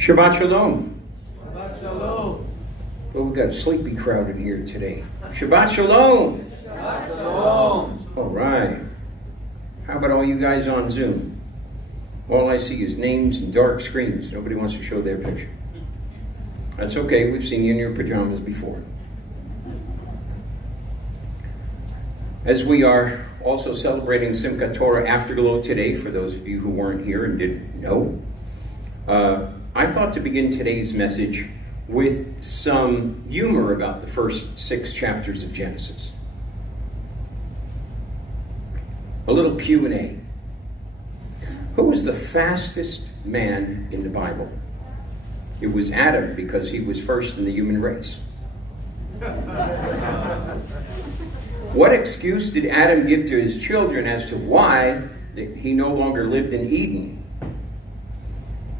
Shabbat Shalom. Shabbat Shalom. Well, we've got a sleepy crowd in here today. Shabbat Shalom. Shabbat Shalom. All right. How about all you guys on Zoom? All I see is names and dark screens. Nobody wants to show their picture. That's okay. We've seen you in your pajamas before. As we are also celebrating Simchat Torah Afterglow today, for those of you who weren't here and didn't know, I thought to begin today's message with some humor about the first 6 chapters of Genesis. A little Q&A. Who was the fastest man in the Bible? It was Adam, because he was first in the human race. What excuse did Adam give to his children as to why he no longer lived in Eden?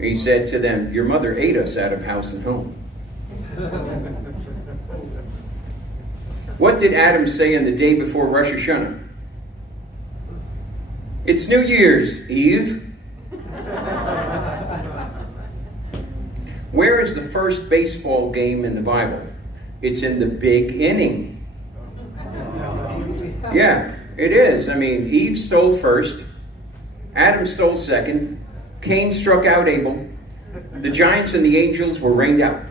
He said to them, "Your mother ate us out of house and home." What did Adam say on the day before Rosh Hashanah? "It's New Year's, Eve." Where is the first baseball game in the Bible? It's in the big inning. Yeah, it is. I mean, Eve stole first. Adam stole second. Cain struck out Abel. The giants and the angels were rained out.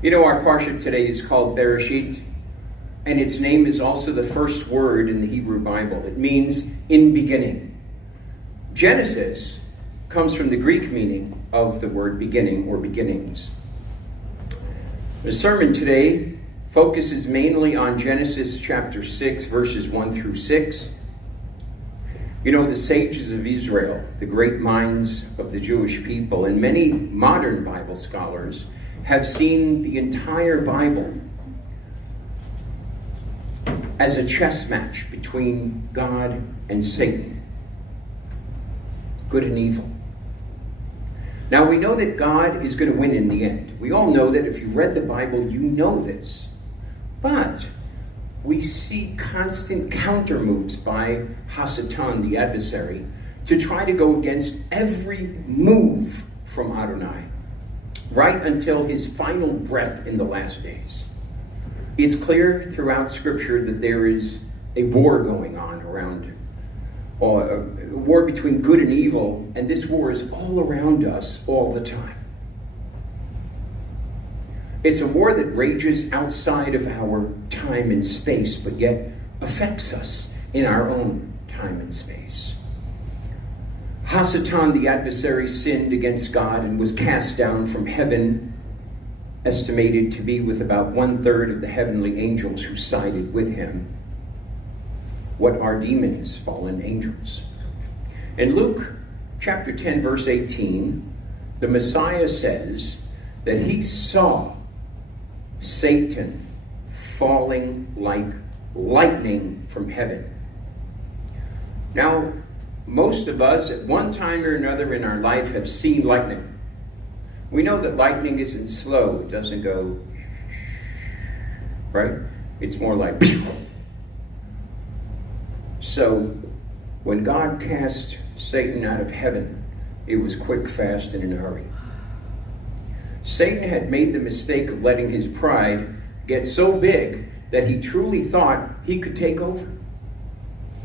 You know, our Parsha today is called Bereisheet, and its name is also the first word in the Hebrew Bible. It means in beginning. Genesis comes from the Greek meaning of the word beginning or beginnings. The sermon today focuses mainly on Genesis chapter 6, verses 1 through 6. You know, the sages of Israel, the great minds of the Jewish people, and many modern Bible scholars have seen the entire Bible as a chess match between God and Satan, good and evil. Now, we know that God is going to win in the end. We all know that. If you've read the Bible, you know this. But we see constant counter moves by Hasatan, the adversary, to try to go against every move from Adonai, right until his final breath in the last days. It's clear throughout Scripture that there is a war going on around, or a war between good and evil, and this war is all around us all the time. It's a war that rages outside of our time and space, but yet affects us in our own time and space. Hasatan, the adversary, sinned against God and was cast down from heaven, estimated to be with about 1/3 of the heavenly angels who sided with him. What are demons? Fallen angels. In Luke chapter 10, verse 18, the Messiah says that he saw Satan falling like lightning from heaven. Now, most of us at one time or another in our life have seen lightning. We know that lightning isn't slow. It doesn't go, right? It's more like pew. So, when God cast Satan out of heaven, it was quick, fast, and in a hurry. Satan had made the mistake of letting his pride get so big that he truly thought he could take over.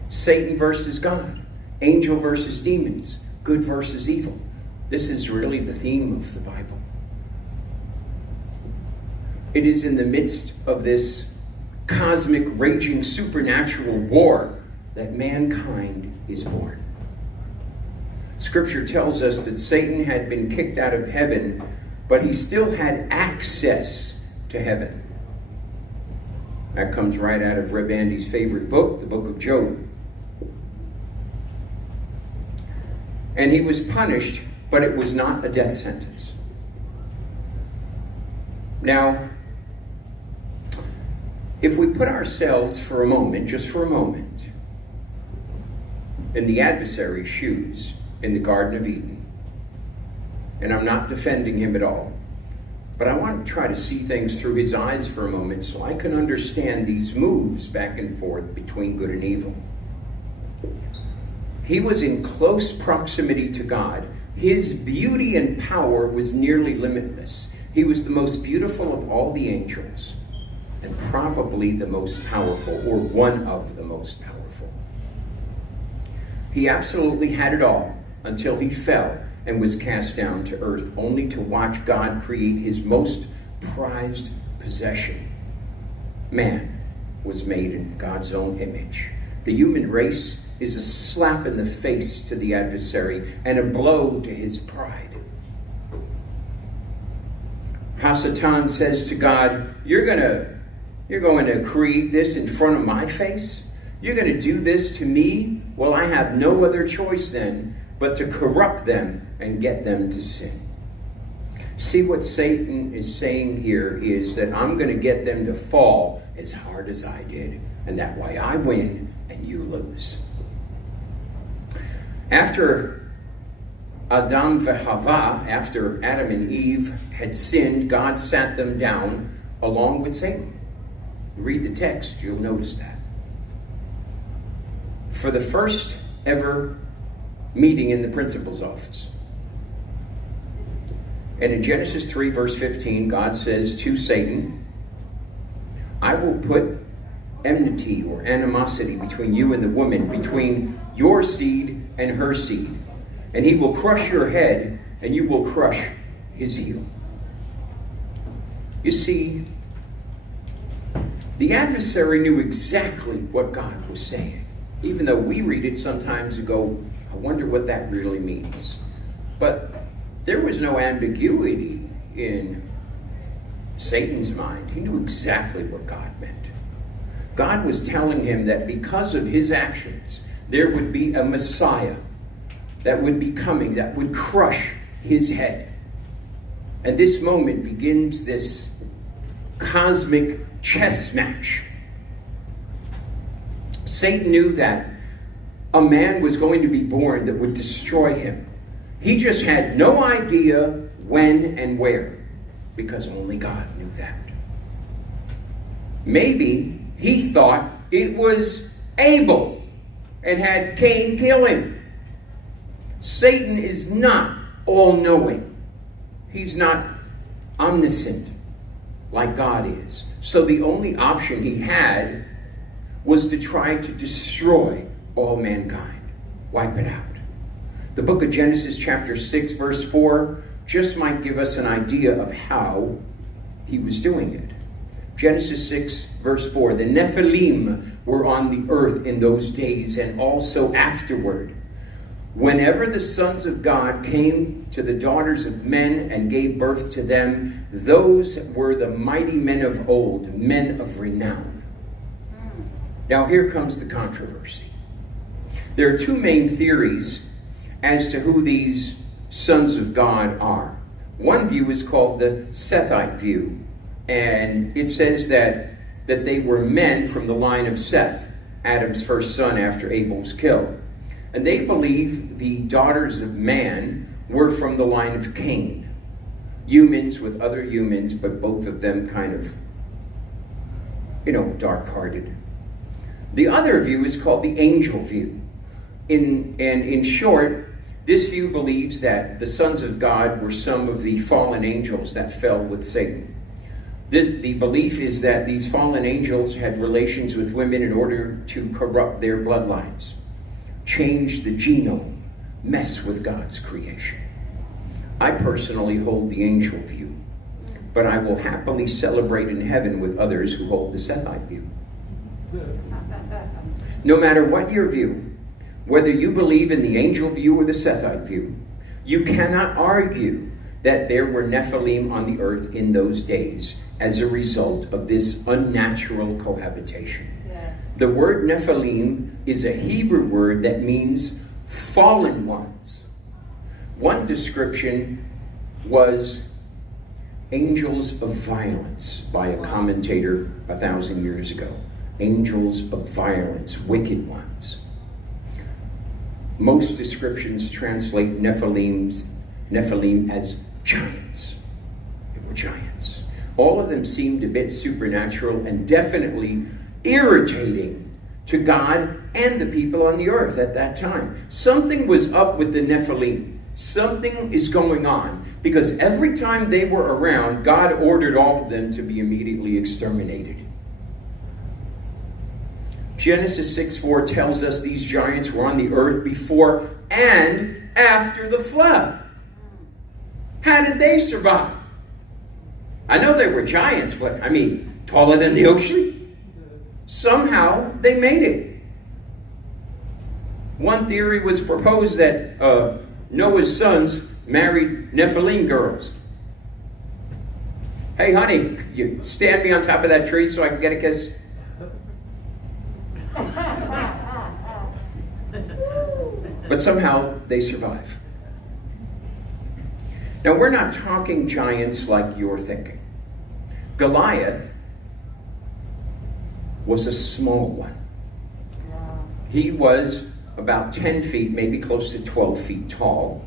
Satan versus God, angel versus demons, good versus evil. This is really the theme of the Bible. It is in the midst of this cosmic, raging, supernatural war that mankind is born. Scripture tells us that Satan had been kicked out of heaven, but he still had access to heaven. That comes right out of Reb Andy's favorite book, the book of Job. And he was punished, but it was not a death sentence. Now, if we put ourselves for a moment, just for a moment, in the adversary's shoes in the Garden of Eden, and I'm not defending him at all, but I want to try to see things through his eyes for a moment so I can understand these moves back and forth between good and evil. He was in close proximity to God, His beauty and power was nearly limitless. He was the most beautiful of all the angels, and probably the most powerful, or one of the most powerful. He absolutely had it all until he fell and was cast down to earth, only to watch God create his most prized possession. Man was made in God's own image. The human race is a slap in the face to the adversary and a blow to his pride. Hasatan says to God, you're going to create this in front of my face? You're going to do this to me? Well, I have no other choice then but to corrupt them and get them to sin. See, what Satan is saying here is that I'm going to get them to fall as hard as I did, and that way I win and you lose. After Adam v'Hava, after Adam and Eve had sinned, God sat them down along with Satan. Read the text, you'll notice that. For the first ever meeting in the principal's office. And in Genesis 3, verse 15, God says to Satan, I will put enmity or animosity between you and the woman, between your seed and her seed. And he will crush your head, and you will crush his heel. You see, the adversary knew exactly what God was saying. Even though we read it sometimes and go, I wonder what that really means. But there was no ambiguity in Satan's mind. He knew exactly what God meant. God was telling him that because of his actions, there would be a Messiah that would be coming, that would crush his head. And this moment begins this cosmic chess match. Satan knew that a man was going to be born that would destroy him. He just had no idea when and where, because only God knew that. Maybe he thought it was Abel and had Cain kill him. Satan is not all-knowing. He's not omniscient like God is. So the only option he had was to try to destroy all mankind. Wipe it out. The book of Genesis chapter 6 verse 4 just might give us an idea of how he was doing it. Genesis 6 verse 4, the Nephilim were on the earth in those days and also afterward. Whenever the sons of God came to the daughters of men and gave birth to them, those were the mighty men of old, men of renown. Now here comes the controversy. There are two main theories as to who these sons of God are. One view is called the Sethite view, and it says that they were men from the line of Seth, Adam's first son after Abel's kill. And they believe the daughters of man were from the line of Cain. Humans with other humans, but both of them kind of, dark-hearted. The other view is called the angel view. In short, this view believes that the sons of God were some of the fallen angels that fell with Satan. The belief is that these fallen angels had relations with women in order to corrupt their bloodlines, change the genome, mess with God's creation. I personally hold the angel view, but I will happily celebrate in heaven with others who hold the Sethite view. No matter what your view, whether you believe in the angel view or the Sethite view, you cannot argue that there were Nephilim on the earth in those days as a result of this unnatural cohabitation. Yeah. The word Nephilim is a Hebrew word that means fallen ones. One description was angels of violence by a commentator 1,000 years ago. Angels of violence, wicked ones. Most descriptions translate Nephilim as giants. They were giants. All of them seemed a bit supernatural and definitely irritating to God and the people on the earth at that time. Something was up with the Nephilim. Something is going on, because every time they were around, God ordered all of them to be immediately exterminated. Genesis 6:4 tells us these giants were on the earth before and after the flood. How did they survive? I know they were giants, but taller than the ocean? Somehow they made it. One theory was proposed that Noah's sons married Nephilim girls. Hey, honey, you stand me on top of that tree so I can get a kiss? But somehow they survive. Now, we're not talking giants like you're thinking. Goliath was a small one. He was about 10 feet, maybe close to 12 feet tall,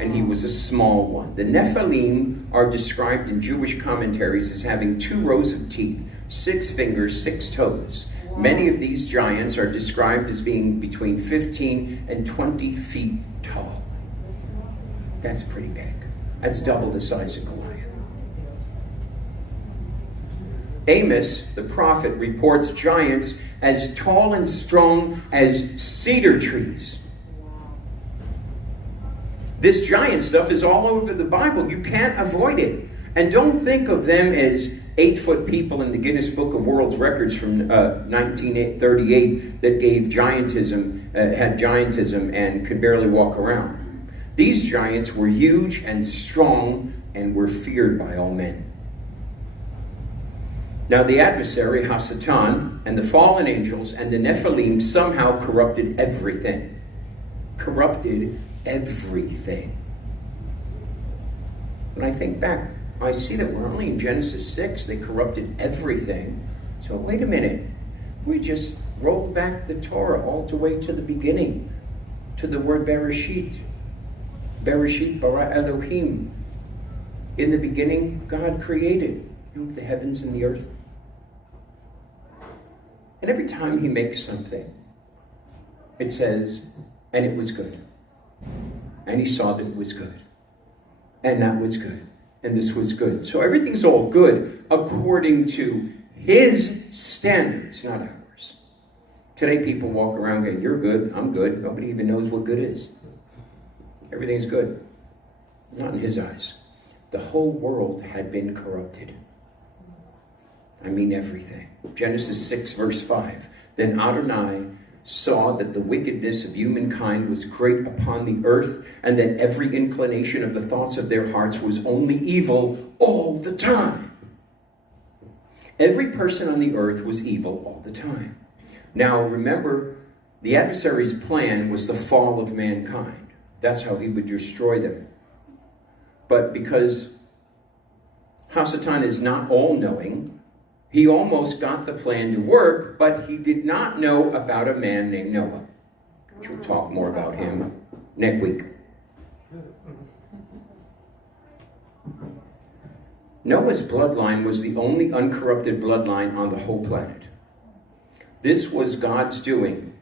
and he was a small one. The Nephilim are described in Jewish commentaries as having 2 rows of teeth, 6 fingers, 6 toes. Many of these giants are described as being between 15 and 20 feet tall. That's pretty big. That's double the size of Goliath. Amos, the prophet, reports giants as tall and strong as cedar trees. This giant stuff is all over the Bible. You can't avoid it. And don't think of them as 8-foot people in the Guinness Book of World Records from 1938 that gave had giantism and could barely walk around. These giants were huge and strong and were feared by all men. Now the adversary, Hasatan, and the fallen angels and the Nephilim somehow corrupted everything. Corrupted everything. When I think back, I see that we're only in Genesis 6. They corrupted everything. So wait a minute. We just rolled back the Torah all the way to the beginning, to the word Bereisheet. Bereisheet bara Elohim. In the beginning, God created the heavens and the earth. And every time he makes something, it says, and it was good. And he saw that it was good. And that was good. And this was good. So everything's all good according to his standards, not ours. Today people walk around going, you're good, I'm good. Nobody even knows what good is. Everything's good. Not in his eyes. The whole world had been corrupted. Everything. Genesis 6 verse 5. Then Adonai saw that the wickedness of humankind was great upon the earth, and that every inclination of the thoughts of their hearts was only evil all the time. Every person on the earth was evil all the time. Now remember, the adversary's plan was the fall of mankind. That's how he would destroy them. But because Hasatan is not all-knowing, he almost got the plan to work, but he did not know about a man named Noah. Which we'll talk more about him next week. Noah's bloodline was the only uncorrupted bloodline on the whole planet. This was God's doing,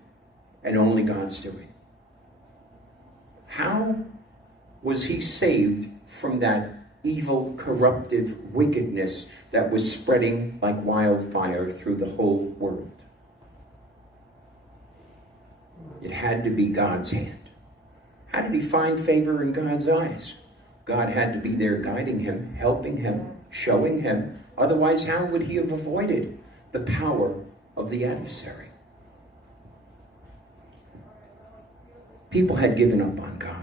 and only God's doing. How was he saved from that evil, corruptive wickedness that was spreading like wildfire through the whole world? It had to be God's hand. How did he find favor in God's eyes? God had to be there guiding him, helping him, showing him. Otherwise, how would he have avoided the power of the adversary? People had given up on God.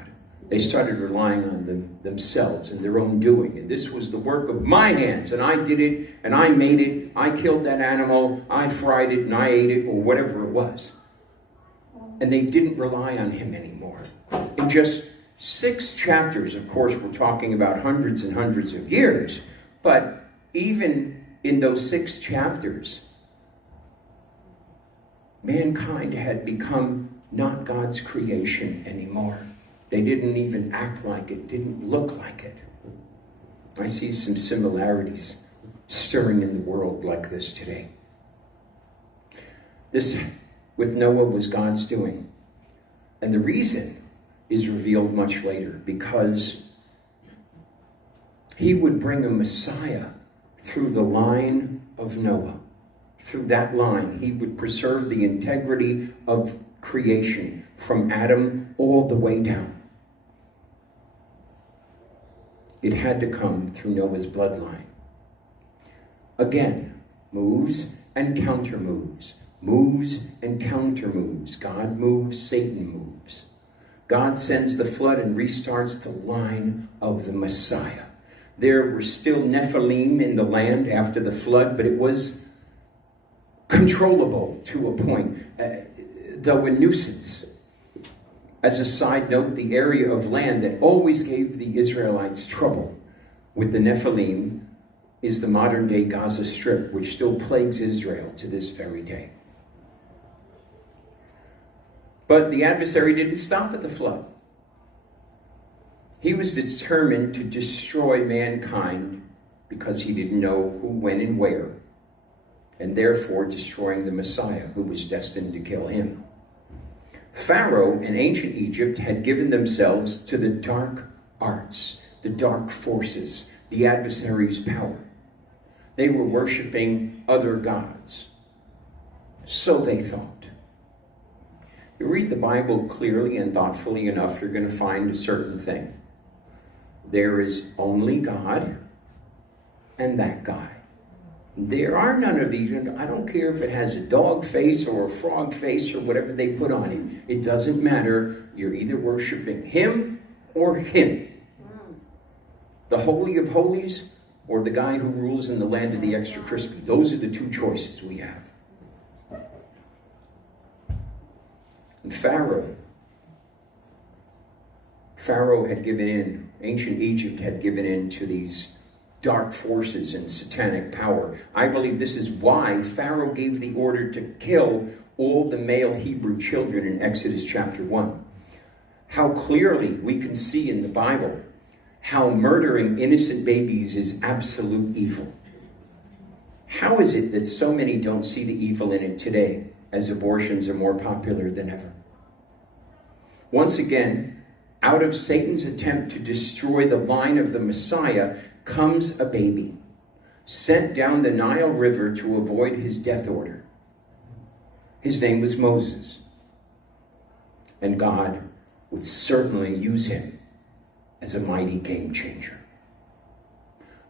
They started relying on themselves and their own doing. And this was the work of my hands. And I did it, and I made it. I killed that animal. I fried it, and I ate it, or whatever it was. And they didn't rely on him anymore. In just 6 chapters, of course, we're talking about hundreds and hundreds of years. But even in those 6 chapters, mankind had become not God's creation anymore. They didn't even act like it, didn't look like it. I see some similarities stirring in the world like this today. This with Noah was God's doing. And the reason is revealed much later, because he would bring a Messiah through the line of Noah. Through that line, he would preserve the integrity of creation from Adam all the way down. It had to come through Noah's bloodline. Again, moves and counter moves. Moves and counter moves. God moves, Satan moves. God sends the flood and restarts the line of the Messiah. There were still Nephilim in the land after the flood, but it was controllable to a point, though a nuisance. As a side note, the area of land that always gave the Israelites trouble with the Nephilim is the modern-day Gaza Strip, which still plagues Israel to this very day. But the adversary didn't stop at the flood. He was determined to destroy mankind because he didn't know who, when, and where, and therefore destroying the Messiah who was destined to kill him. Pharaoh in ancient Egypt had given themselves to the dark arts, the dark forces, the adversary's power. They were worshiping other gods. So they thought. You read the Bible clearly and thoughtfully enough, you're going to find a certain thing. There is only God and that guy. There are none of these. I don't care if it has a dog face or a frog face or whatever they put on him. It doesn't matter. You're either worshiping him or him. The Holy of Holies or the guy who rules in the land of the extra crispy. Those are the two choices we have. And Pharaoh had given in. Ancient Egypt had given in to these dark forces and satanic power. I believe this is why Pharaoh gave the order to kill all the male Hebrew children in Exodus chapter 1. How clearly we can see in the Bible how murdering innocent babies is absolute evil. How is it that so many don't see the evil in it today, as abortions are more popular than ever? Once again, out of Satan's attempt to destroy the line of the Messiah comes a baby, sent down the Nile River to avoid his death order. His name was Moses. And God would certainly use him as a mighty game changer.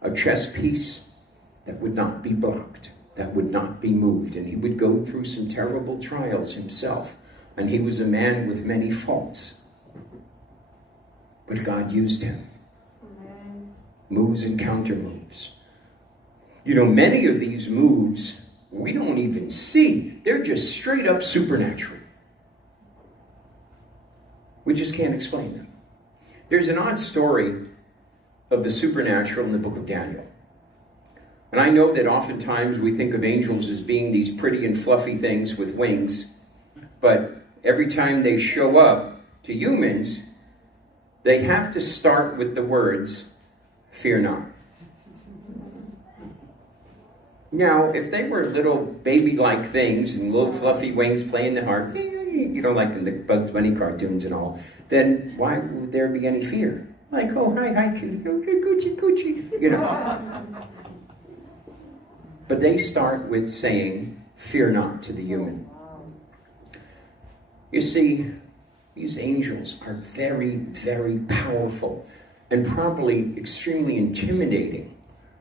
A chess piece that would not be blocked, that would not be moved. And he would go through some terrible trials himself. And he was a man with many faults. But God used him. Amen. Moves and counter moves. You know, many of these moves we don't even see. They're just straight up supernatural. We just can't explain them. There's an odd story of the supernatural in the book of Daniel. And I know that oftentimes we think of angels as being these pretty and fluffy things with wings. But every time they show up to humans, they have to start with the words, "Fear not." Now, if they were little baby-like things and little fluffy wings playing the harp, you know, like in the Bugs Bunny cartoons and all, then why would there be any fear? Like, oh, hi, cutie, coochie, coochie, you know. But they start with saying, "Fear not" to the human. You see, these angels are very, very powerful and probably extremely intimidating.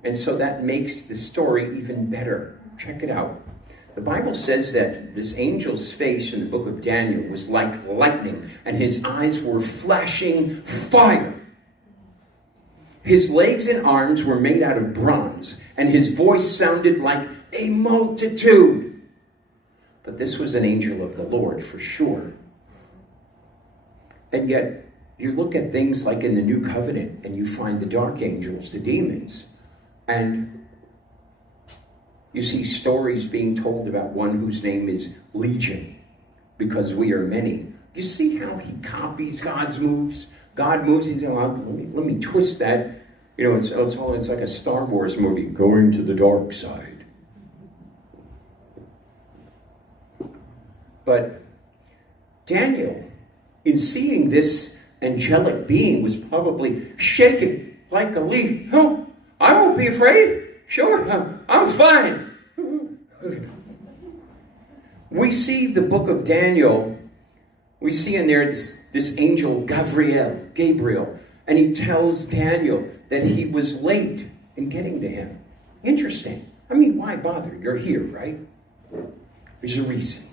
And so that makes the story even better. Check it out. The Bible says that this angel's face in the book of Daniel was like lightning, and his eyes were flashing fire. His legs and arms were made out of bronze, and his voice sounded like a multitude. But this was an angel of the Lord for sure. And yet, you look at things like in the New Covenant, and you find the dark angels, the demons, and you see stories being told about one whose name is Legion, because we are many. You see how he copies God's moves? God moves, he's let me twist that. You know, it's like a Star Wars movie, going to the dark side. But Daniel, in seeing this angelic being was probably shaking like a leaf. Oh, I won't be afraid. Sure, I'm fine. We see the book of Daniel. We see in there this angel Gabriel, and he tells Daniel that he was late in getting to him. Interesting. I mean, why bother? You're here, right? There's a reason.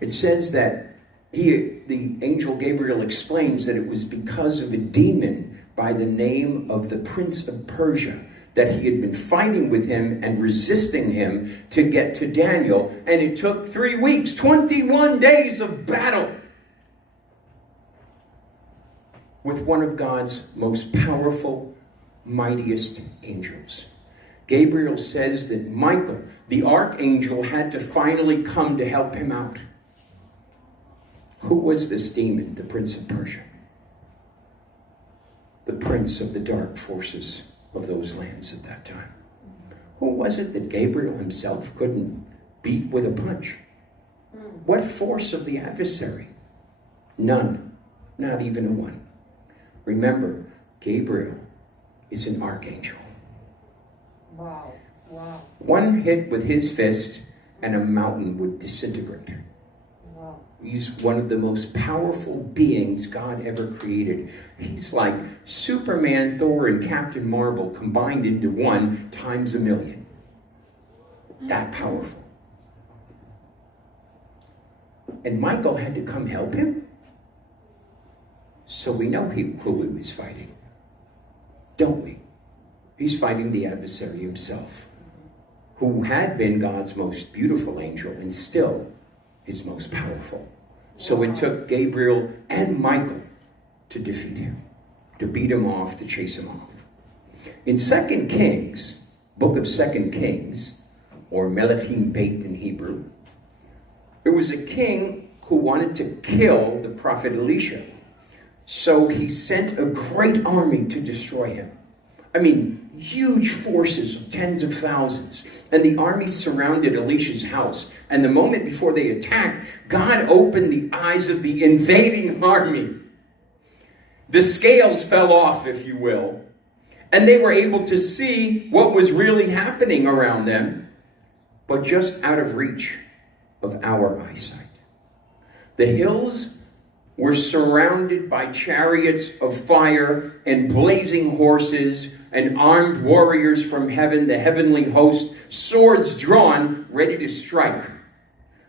It says that the angel Gabriel explains that it was because of a demon by the name of the Prince of Persia, that he had been fighting with him and resisting him to get to Daniel. And it took 3 weeks, 21 days of battle with one of God's most powerful, mightiest angels. Gabriel says that Michael, the archangel, had to finally come to help him out. Who was this demon, the Prince of Persia? The prince of the dark forces of those lands at that time. Who was it that Gabriel himself couldn't beat with a punch? What force of the adversary? None. Not even a one. Remember, Gabriel is an archangel. Wow. One hit with his fist and a mountain would disintegrate. Wow. He's one of the most powerful beings God ever created. He's like Superman, Thor, and Captain Marvel combined into one times a million. That powerful. And Michael had to come help him. So we know who he was fighting. Don't we? He's fighting the adversary himself, who had been God's most beautiful angel and still his most powerful. So it took Gabriel and Michael to defeat him, to beat him off, to chase him off. In 2 Kings, book of 2 Kings, or Melechim Beit in Hebrew, there was a king who wanted to kill the prophet Elisha. So he sent a great army to destroy him. I mean, huge forces of tens of thousands. And the army surrounded Elisha's house. And the moment before they attacked, God opened the eyes of the invading army. The scales fell off, if you will. And they were able to see what was really happening around them, but just out of reach of our eyesight. The hills were surrounded by chariots of fire and blazing horses and armed warriors from heaven, the heavenly host, swords drawn, ready to strike.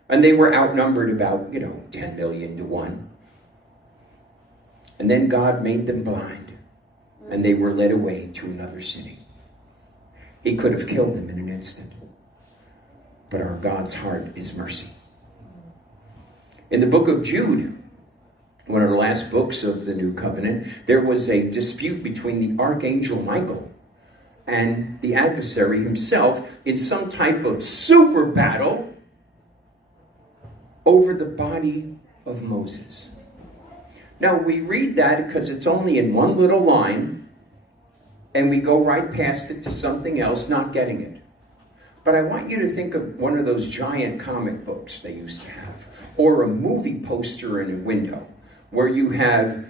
And they were outnumbered about, 10 million to 1. And then God made them blind, and they were led away to another city. He could have killed them in an instant. But our God's heart is mercy. In the book of Jude, one of the last books of the New Covenant, there was a dispute between the archangel Michael and the adversary himself in some type of super battle over the body of Moses. Now, we read that because it's only in one little line, and we go right past it to something else, not getting it. But I want you to think of one of those giant comic books they used to have, or a movie poster in a window, where you have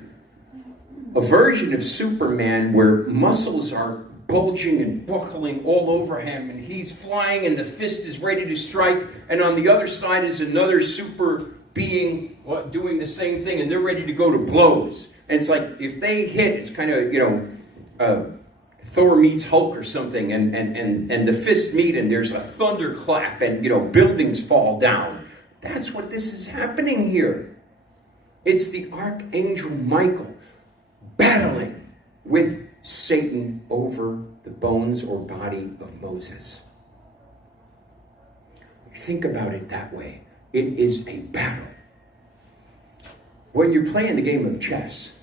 a version of Superman where muscles are bulging and buckling all over him, and he's flying and the fist is ready to strike, and on the other side is another super being doing the same thing, and they're ready to go to blows. And it's like, if they hit, it's kind of, Thor meets Hulk or something, and the fists meet, and there's a thunderclap, and, buildings fall down. That's what this is happening here. It's the archangel Michael battling with Satan over the bones or body of Moses. Think about it that way. It is a battle. When you're playing the game of chess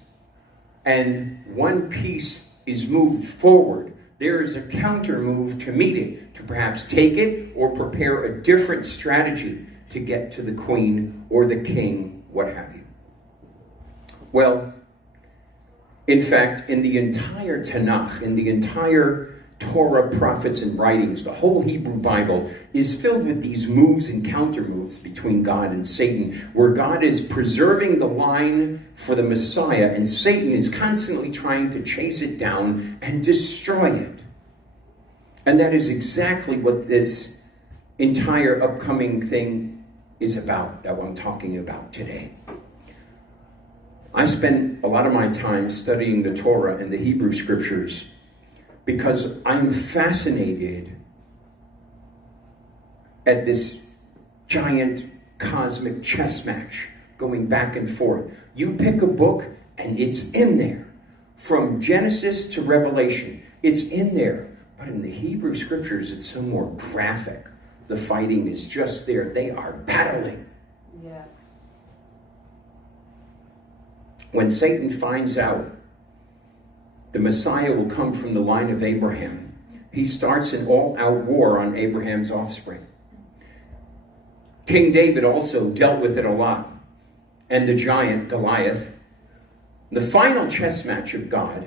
and one piece is moved forward, there is a counter move to meet it, to perhaps take it or prepare a different strategy to get to the queen or the king, what have you. Well, in fact, in the entire Tanakh, in the entire Torah, prophets, and writings, the whole Hebrew Bible, is filled with these moves and counter moves between God and Satan, where God is preserving the line for the Messiah, and Satan is constantly trying to chase it down and destroy it. And that is exactly what this entire upcoming thing is about, that I'm talking about today. I spend a lot of my time studying the Torah and the Hebrew Scriptures because I'm fascinated at this giant cosmic chess match going back and forth. You pick a book and it's in there. From Genesis to Revelation, it's in there. But in the Hebrew Scriptures, it's so more graphic. The fighting is just there. They are battling. Yeah. When Satan finds out the Messiah will come from the line of Abraham, he starts an all-out war on Abraham's offspring. King David also dealt with it a lot, and the giant Goliath. The final chess match of God,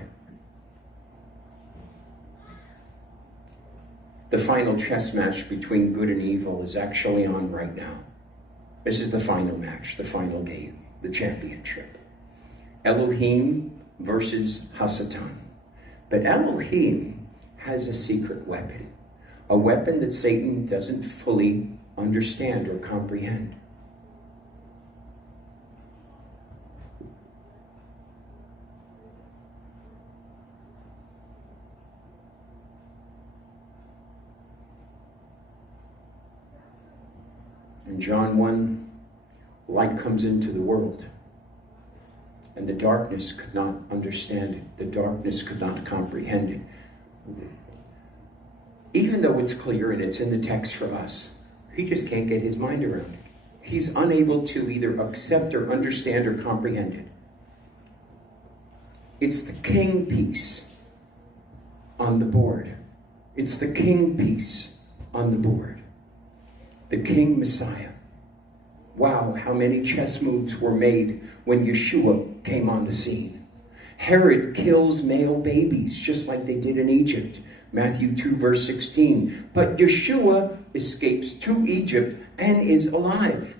the final chess match between good and evil, is actually on right now. This is the final match, the final game, the championship. Elohim versus Hasatan. But Elohim has a secret weapon, a weapon that Satan doesn't fully understand or comprehend. In John 1, light comes into the world, and the darkness could not understand it. The darkness could not comprehend it. Even though it's clear and it's in the text for us, he just can't get his mind around it. He's unable to either accept or understand or comprehend it. It's the king piece on the board. It's the king piece on the board. The King Messiah. Wow, how many chess moves were made when Yeshua came on the scene. Herod kills male babies just like they did in Egypt. Matthew 2 verse 16. But Yeshua escapes to Egypt and is alive.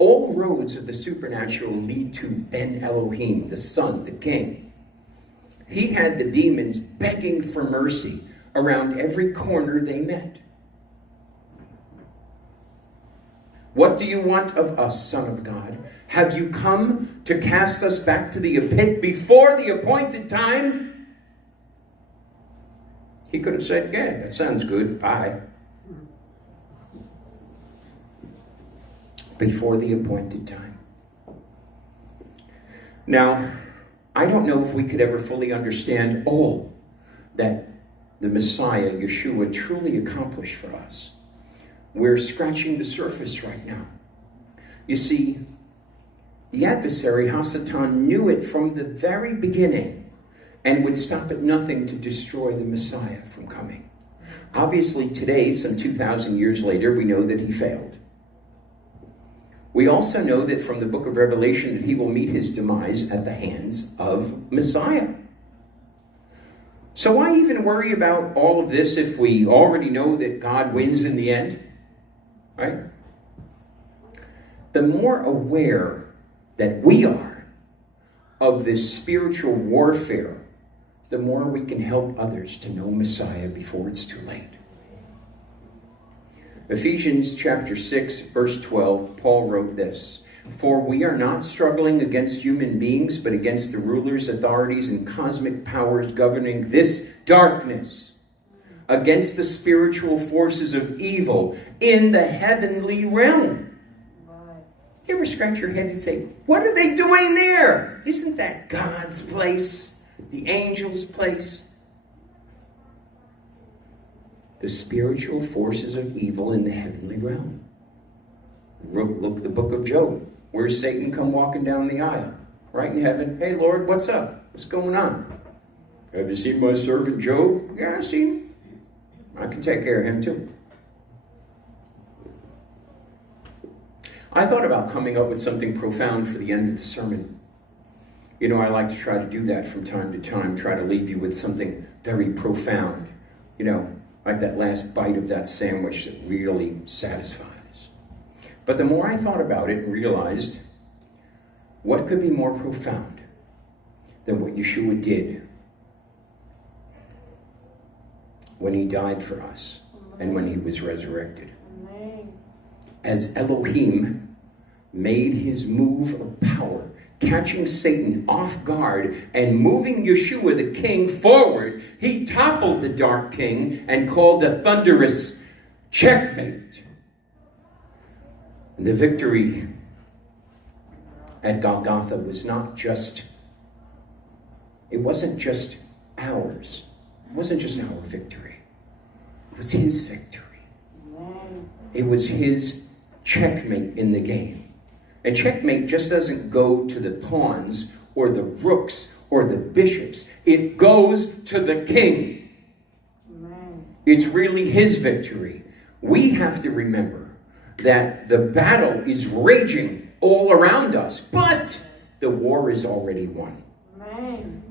All roads of the supernatural lead to Ben Elohim, the Son, the King. He had the demons begging for mercy around every corner they met. What do you want of us, Son of God? Have you come to cast us back to the pit before the appointed time? He could have said, yeah, that sounds good, bye. Before the appointed time. Now, I don't know if we could ever fully understand all that the Messiah, Yeshua, truly accomplished for us. We're scratching the surface right now. You see, the adversary, Hasatan, knew it from the very beginning and would stop at nothing to destroy the Messiah from coming. Obviously, today, some 2,000 years later, we know that he failed. We also know that from the book of Revelation that he will meet his demise at the hands of Messiah. So why even worry about all of this if we already know that God wins in the end? Right? The more aware that we are of this spiritual warfare, the more we can help others to know Messiah before it's too late. Ephesians chapter 6, verse 12, Paul wrote this, "For we are not struggling against human beings, but against the rulers, authorities, and cosmic powers governing this darkness, against the spiritual forces of evil in the heavenly realm." Right. You ever scratch your head and say, what are they doing there? Isn't that God's place? The angel's place? The spiritual forces of evil in the heavenly realm. Look at the book of Job. Where's Satan come walking down the aisle? Right in heaven. Hey, Lord, what's up? What's going on? Have you seen my servant Job? Yeah, I see him. I can take care of him too. I thought about coming up with something profound for the end of the sermon. You know, I like to try to do that from time to time, try to leave you with something very profound. like that last bite of that sandwich that really satisfies. But the more I thought about it and realized, what could be more profound than what Yeshua did when he died for us and when he was resurrected? As Elohim made his move of power, catching Satan off guard and moving Yeshua the king forward, he toppled the dark king and called a thunderous checkmate. And the victory at Golgotha it wasn't just ours. It wasn't just our victory. It was his victory. It was his checkmate in the game. And checkmate just doesn't go to the pawns or the rooks or the bishops. It goes to the king. It's really his victory. We have to remember that the battle is raging all around us, but the war is already won.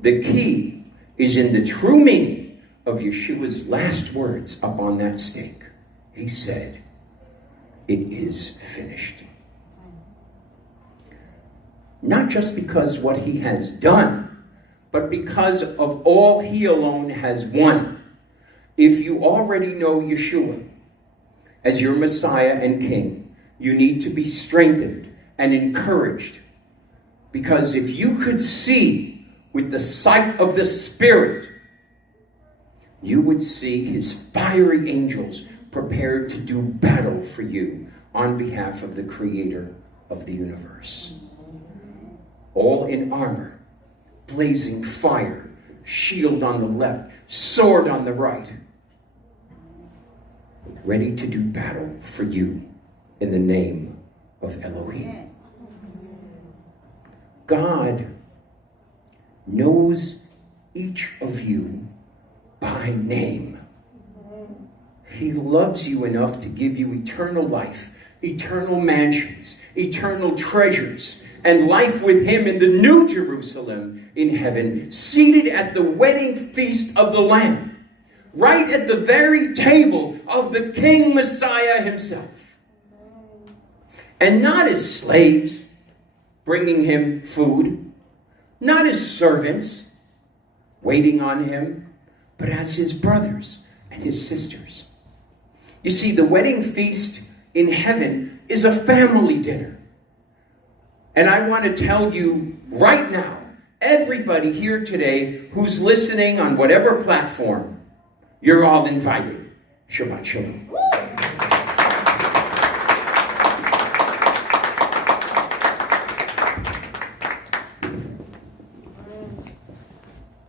The key is in the true meaning of Yeshua's last words up on that stake. He said, "It is finished." Not just because what he has done, but because of all he alone has won. If you already know Yeshua as your Messiah and King, you need to be strengthened and encouraged. Because if you could see with the sight of the Spirit, you would see his fiery angels prepared to do battle for you on behalf of the Creator of the universe. All in armor, blazing fire, shield on the left, sword on the right, ready to do battle for you in the name of Elohim. God knows each of you by name. He loves you enough to give you eternal life, eternal mansions, eternal treasures, and life with him in the New Jerusalem in heaven, seated at the wedding feast of the Lamb, right at the very table of the King Messiah himself. And not as slaves, bringing him food, not as servants, waiting on him, but as his brothers and his sisters. You see, the wedding feast in heaven is a family dinner. And I want to tell you right now, everybody here today who's listening on whatever platform, you're all invited. Shabbat Shalom.